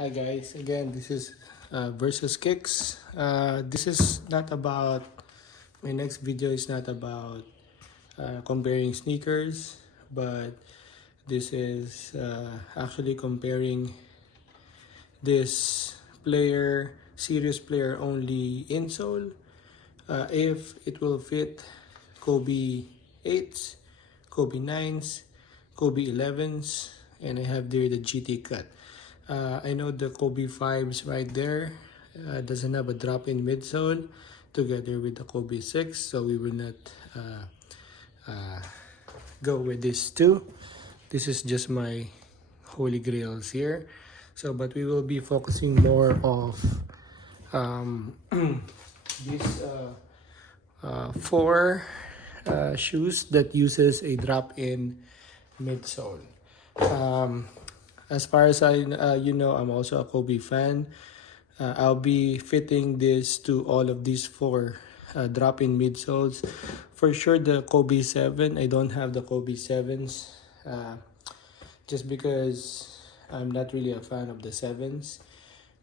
Hi guys, again this is versus kicks. This is not about my next video is not about comparing sneakers, but this is actually comparing this player serious player only insole, if it will fit Kobe 8s, Kobe 9s, Kobe 11s, and I have there the GT cut. I know the Kobe 5s right there doesn't have a drop in midsole together with the Kobe 6, so we will not uh, go with this too. This is just my holy grails here. So, but we will be focusing more of these four shoes that uses a drop-in midsole. Um, as far as I'm also a Kobe fan. I'll be fitting this to all of these four drop-in midsoles. For sure, the Kobe 7. I don't have the Kobe 7s just because I'm not really a fan of the 7s.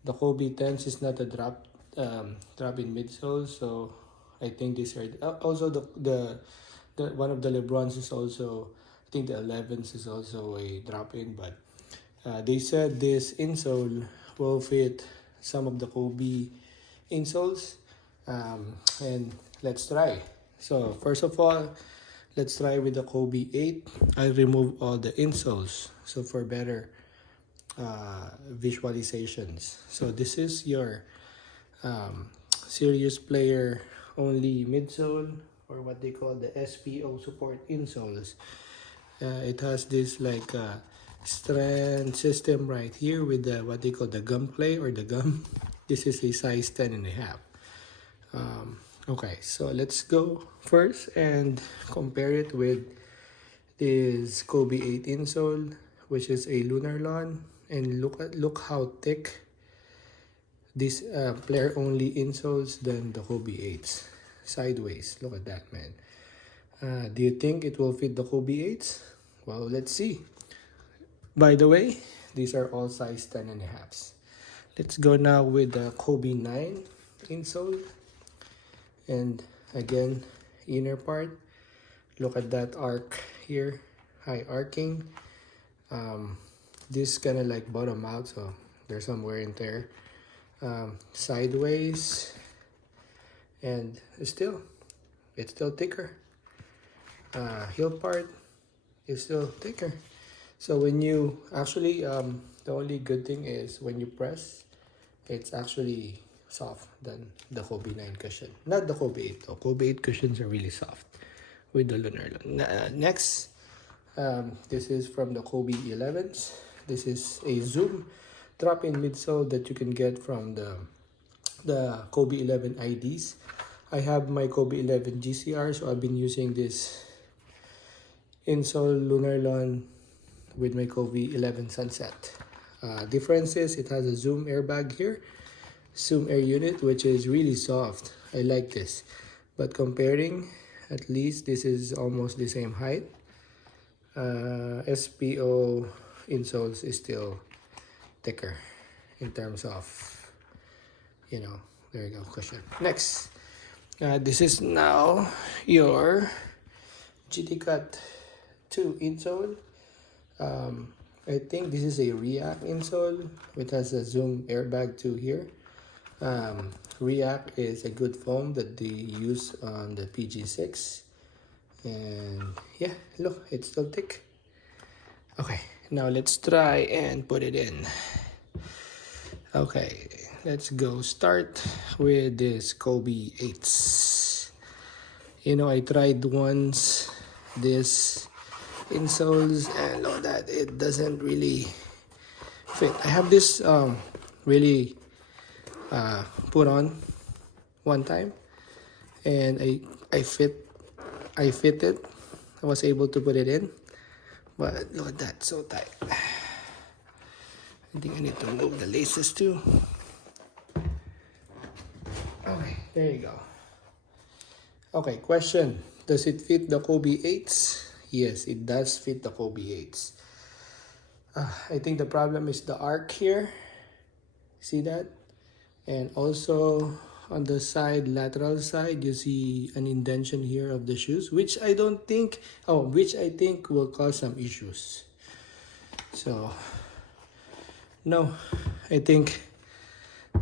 The Kobe 10s is not a drop-in midsole, so I think these are also the one of the LeBrons is also, I think the 11s is also a drop-in, but they said this insole will fit some of the Kobe insoles, and let's try. So first of all, let's try with the Kobe 8. I remove all the insoles so for better visualizations. So this is your serious player only midsole, or what they call the SPO support insoles. It has this like strand system right here with the what they call the gum clay or the gum. This is a size 10 and a half. Okay, so let's go first and compare it with this Kobe 8 insole, which is a Lunar Lawn, and look how thick this player only insoles than the Kobe 8s. Sideways, look at that, man. Do you think it will fit the Kobe 8s? Well, let's see. By the way, these are all size 10 and a halves. Let's go now with the Kobe 9 insole. And again, inner part. Look at that arc here. High arcing. This kind of like bottom out, so there's some wear and tear. Sideways. And it's still thicker. Heel part is still thicker. So when you actually, the only good thing is when you press, it's actually soft than the Kobe 9 cushion. Not the Kobe 8 though. Kobe 8 cushions are really soft with the Lunar. Next, this is from the Kobe 11s. This is a Zoom drop-in midsole that you can get from the Kobe 11 IDs. I have my Kobe 11 GCR, so I've been using this insole Lunar Lawn with my Kobe 11 Sunset. Difference is it has a Zoom airbag here, Zoom air unit, which is really soft. I like this. But comparing, at least this is almost the same height. SPO insoles is still thicker in terms of, there you go, cushion. Next, this is now your GT Cut 2 insole. I think this is a React insole, which has a Zoom airbag too here. React is a good foam that they use on the PG6, and yeah, look, it's still thick. Okay, now let's try and put it in. Okay, let's go start with this Kobe 8s. I tried once this insoles, and look at that, it doesn't really fit. I have this really put on one time, and I fit it. I was able to put it in, but look at that, so tight. I think I need to remove the laces too. Okay, there you go. Okay, question: does it fit the Kobe 8s? Yes, it does fit the Kobe 8s. I think the problem is the arc here. See that? And also on the side, lateral side, you see an indentation here of the shoes, which I think will cause some issues. So no, I think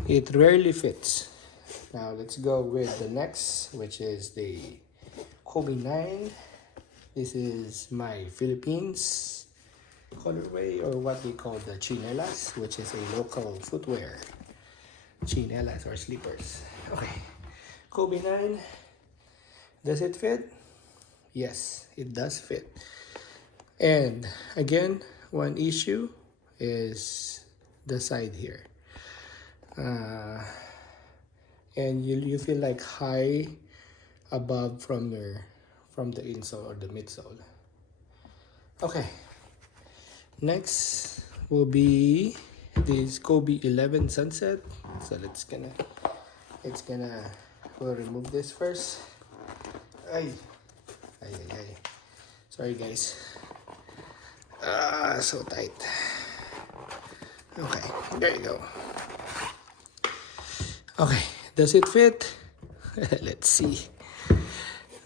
it rarely fits. Now let's go with the next, which is the Kobe 9. This is my Philippines colorway, or what we call the chinelas, which is a local footwear. Chinelas or slippers. Okay, Kobe 9. Does it fit? Yes, it does fit. And again, one issue is the side here. And you feel like high above from the insole or the midsole. Okay, next will be this Kobe 11 Sunset. So we'll remove this first. Ay. Sorry guys. So tight. Okay, there you go. Okay, does it fit? Let's see.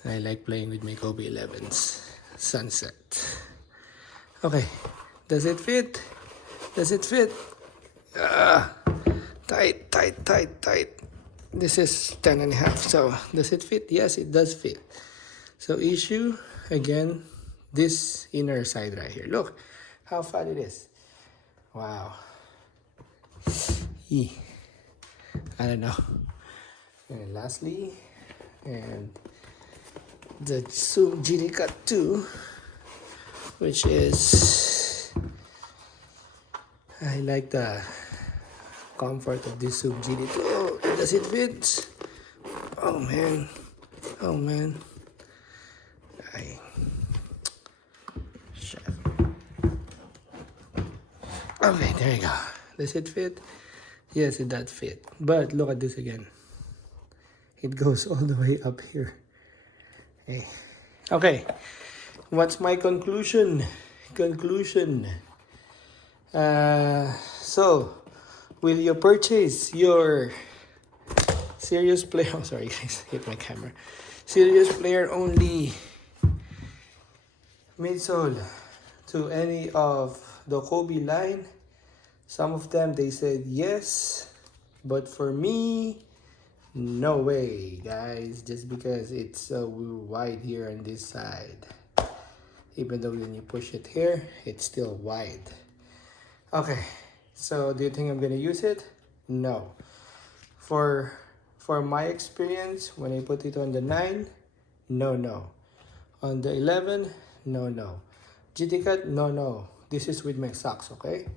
I like playing with my Kobe 11s Sunset. Okay, does it fit? Does it fit? Tight. This is 10.5. So does it fit? Yes, it does fit. So issue again, this inner side right here. Look how fat it is. Wow. I don't know. And lastly, and the Zoom GD Cut 2, which is, I like the comfort of this Zoom GD 2. Oh, does it fit? Oh man. Okay, there you go. Does it fit? Yes, it does fit. But look at this again. It goes all the way up here. Okay. What's my conclusion? So, will you purchase your serious player? Oh, sorry guys, hit my camera. Serious player only midsole to any of the Kobe line? Some of them, they said yes, but for me, no way, guys. Just because it's so wide here on this side. Even though when you push it here, it's still wide. Okay, so do you think I'm gonna use it? No. For my experience, when I put it on the 9, no. On the 11, no. GT Cut, no. This is with my socks, okay?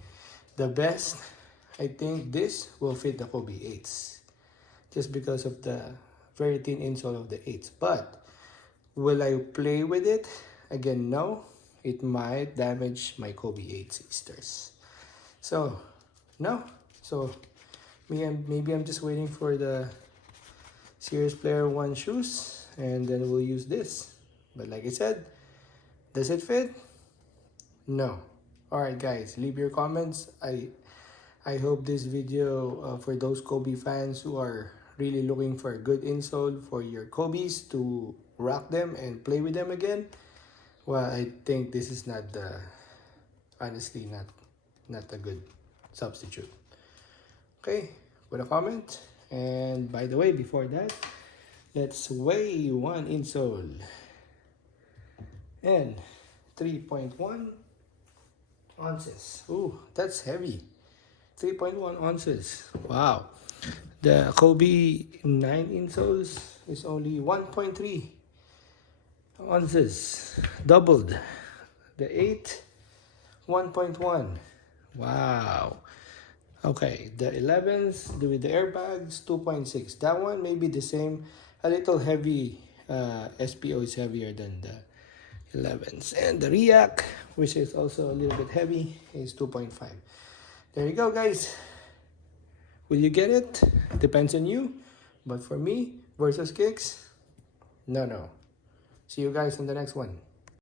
The best, I think this will fit the Kobe 8s. Just because of the very thin insole of the 8s. But, will I play with it? Again, no. It might damage my Kobe 8 sisters. So, no. So, maybe I'm just waiting for the Serious Player 1 shoes. And then we'll use this. But like I said, does it fit? No. Alright guys, leave your comments. I hope this video, for those Kobe fans who are really looking for a good insole for your Kobe's to rock them and play with them again, well, I think this is honestly not a good substitute. Okay, put a comment. And by the way, before that, let's weigh one insole. And 3.1 ounces. Ooh, that's heavy. 3.1 ounces. Wow. The Kobe 9 insoles is only 1.3 ounces. Doubled. The 8, 1.1. Wow. Okay, the 11s with the airbags, 2.6. That one may be the same. A little heavy. SPO is heavier than the 11s. And the React, which is also a little bit heavy, is 2.5. There you go, guys. Will you get it? Depends on you. But for me, versus Kicks, no. See you guys in the next one.